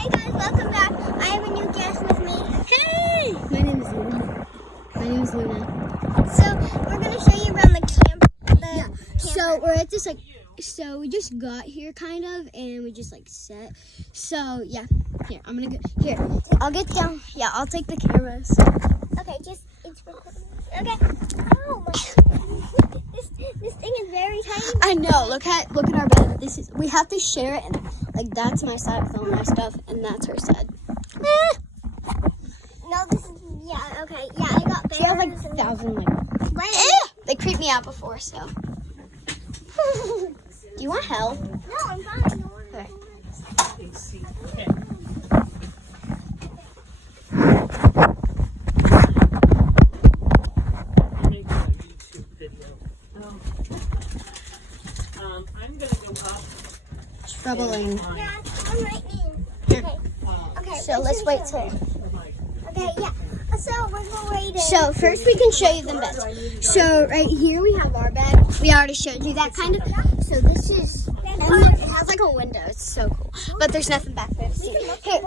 Hey guys, welcome back. I have a new guest with me. Hey! My name is Luna. So we're gonna show you around the camp. So we're at this so we just got here kind of, and we just set. So yeah, here I'm gonna go. Here, I'll get down. Yeah, I'll take the cameras. Okay, it's recording. Okay. Oh my goodness. This thing is very tiny. I know. Look at our bed. We have to share it, and that's my side with all my stuff, and that's her side. No, this is okay. Yeah, I got bears. She has 1,000 they creeped me out before, so. Do you want help? No, I'm fine. Okay. I'm going to go up. Troubling. Yeah, I'm right in. Here. Okay. So let's wait till. Okay, yeah. So we're gonna wait. So first we can show you the beds. So right here we have our bed. We already showed you that kind of. So this is. It has like a window. It's so cool. But there's nothing back there to see. Here,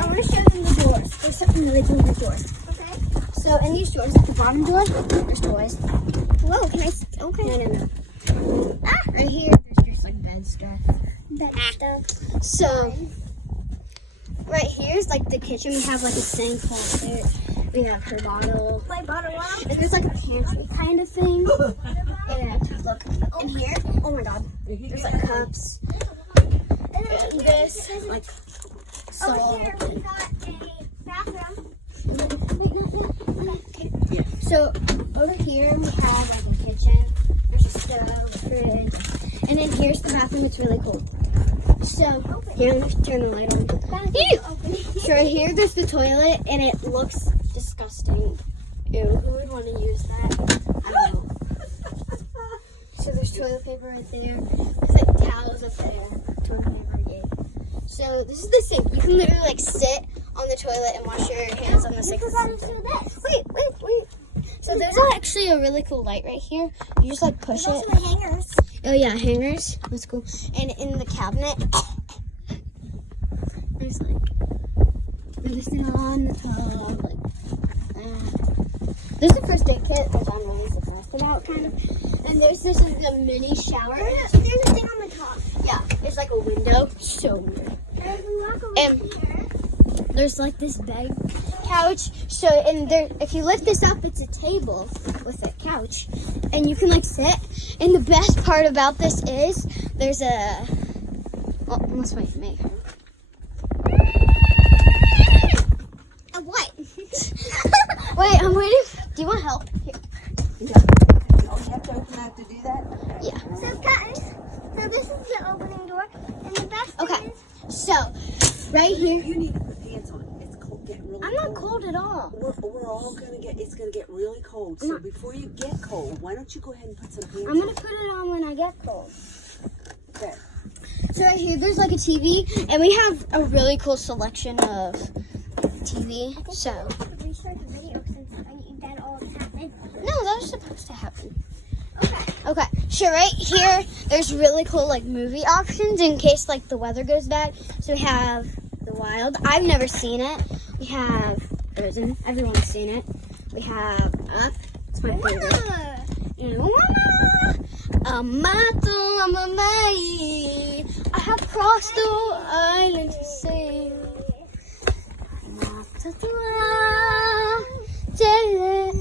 I'm gonna show them the doors. There's something really cool in the doors. Okay. So in these doors, at the bottom door, there's toys. Whoa, can I? Okay. No. Right here, there's just like bed stuff. That stuff. So right here is like the kitchen. We have like a sink hole there. We have her bottle. My bottle. And there's like a pantry kind of thing. And look in here. Oh my god. There's like cups. And this like Over salt. here we got a bathroom. So over here we have like a kitchen. There's a stove, a fridge. And then here's the bathroom. It's really cool. So here, let's turn the light on. Ew. So right here, there's the toilet, and it looks disgusting. Ew, who would want to use that? I don't know. So there's toilet paper right there. There's like towels up there. Toilet paper, yeah. So this is the sink. You can literally sit on the toilet and wash your hands on the sink. Wait. So there's actually a really cool light right here. You just push There's it. also the hangers. Oh yeah, hangers. That's cool. And in the cabinet, there's medicine on the top. There's the first aid kit, which I'm really excited about, kind of. And there's this like a mini shower. There's a thing on the top. Yeah, it's like a window. So weird. And we walk over And here. there's like this bed couch. So and there, if you lift this up, it's a table with a couch, and you can sit. And the best part about this is there's a. Well, let's wait. Make her. What? Wait, I'm waiting. Do you want help? Here. You have to open that to do that? Yeah. So guys, this is the opening door, and the best thing Okay. is So right here. You need to put pants on. It's cold, getting really I'm not cold at all. We're all going to get, it's going to get really cold. So before you get cold, why don't you go ahead and put some pants I'm on? gonna put it on when I get cold. Okay. So right here, there's like a TV, and we have a really cool selection of TV. So restart the video since that all happened. no, that was supposed to happen. Okay. Okay, so right here, there's really cool movie options in case the weather goes bad. So we have The Wild. I've never seen it. We have Frozen. Everyone's seen it. We have Up. It's my favorite. And Amato Amamai. I have crossed the island to say.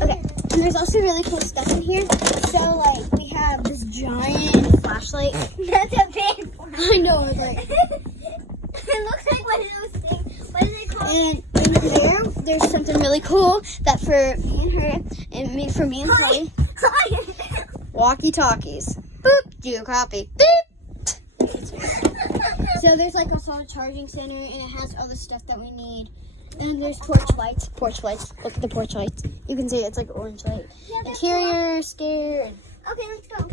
Okay, and there's also really cool stuff in here. So we have this giant flashlight. That's a big one. I know, it's like. It looks like one of those things. What is it called? And in here, there's something really cool that for me and her, and for me and Chloe, walkie-talkies. Boop, do you copy? Boop. So there's also a charging center, and it has all the stuff that we need. And there's porch lights. Look at the porch lights. You can see it's orange light. Interior, scare. Okay, let's go.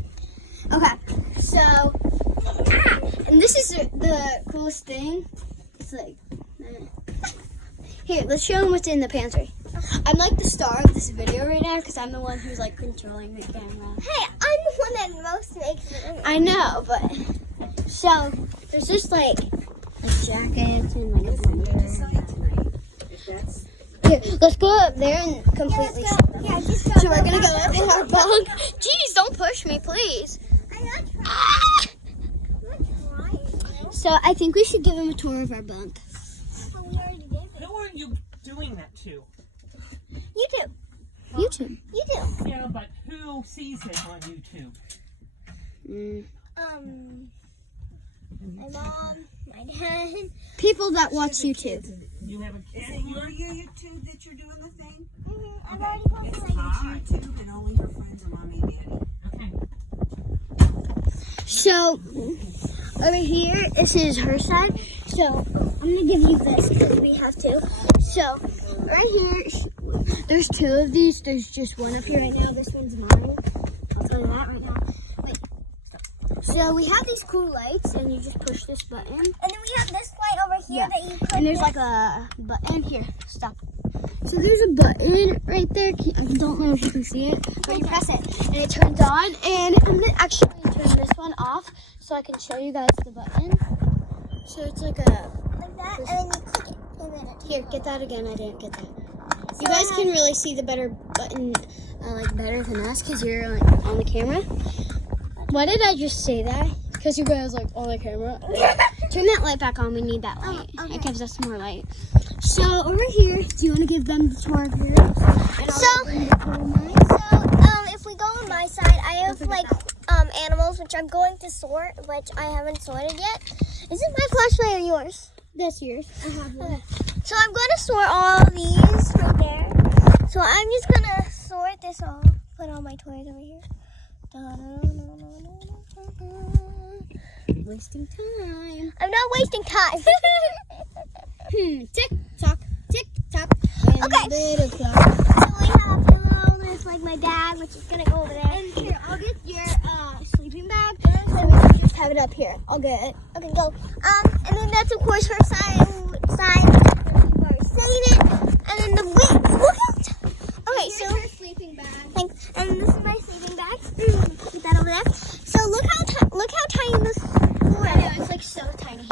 Okay, so, and this is the coolest thing. It's here, let's show them what's in the pantry. I'm the star of this video right now because I'm the one who's controlling the camera. Hey, I'm the one that most makes it. I know, but, so, there's just like jackets and like a Listen, you blender. decide tonight if that's. Here, let's go up there and completely. Yeah, just go. So we're gonna go up in our bunk. Jeez, don't push me, please. I'm not trying. Ah! I'm not trying. So I think we should give him a tour of our bunk. Oh, we already did it. Who are you doing that to? You too. YouTube. You too. Yeah, but who sees it on YouTube? My mom, my dad. People that watch YouTube. You have a Is kid it here? your YouTube that you're doing the thing? I've already It's posted it. Tina's YouTube and only her friends are mommy and daddy. Okay. So over here, this is her side. So I'm gonna give you this because we have to. So right here, there's two of these. There's just one up here right now. This one's mine. I'll tell you that right now. Wait. So we have these cool lights, and you just push this button. And then we have this light over here Yeah. that you put. And there's like a button here. Stop. So there's a button right there. I don't know if you can see it, but you press it and it turns on. And I'm gonna actually turn this one off so I can show you guys the button. So it's like a like that, and then you click it. And then it here. Get that again. I didn't get that. You guys can really see the better button, like better than us, because you're like on the camera. Why did I just say that? Because you guys like on the camera. Turn that light back on. We need that light. okay. It gives us more light. So over here, do you want to give them the tour of your room? And So- I'll bring the tour of mine. So, if we go on my side, I have like animals which I'm going to sort, which I haven't sorted yet. Is it my flashlight or yours? That's yours. I have one. So I'm going to sort all these right there. So I'm just gonna sort this all. Put all my toys over here. Wasting time. I'm not wasting time. Tick tock, tick tock. Okay. Little clock. So we have pillow. There's like my bag, which is gonna go over there. And here, I'll get your sleeping bag. So we can just have it up here. I'll get it. Okay, go. And then that's of course her side. We've already seen it. And then the wait. Look out. Okay, so Here's her sleeping bag. thanks. And this is my sleeping bag. Put that over there. So look how tiny this floor I know, is. it's like so tiny here.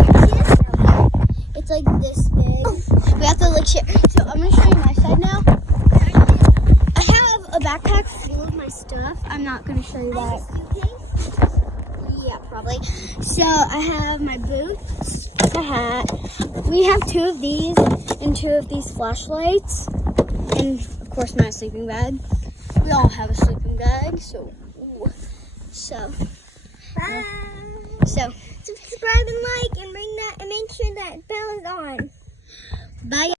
It's like this big. We have to like share. So I'm gonna show you my side now. I have a backpack full of my stuff. I'm not gonna show you that. Yeah, probably. So I have my boots, my hat. We have two of these and two of these flashlights, and of course my sleeping bag. We all have a sleeping bag, so. Ooh. So. Bye. So. Subscribe and like and ring that and make sure that bell is on. Bye.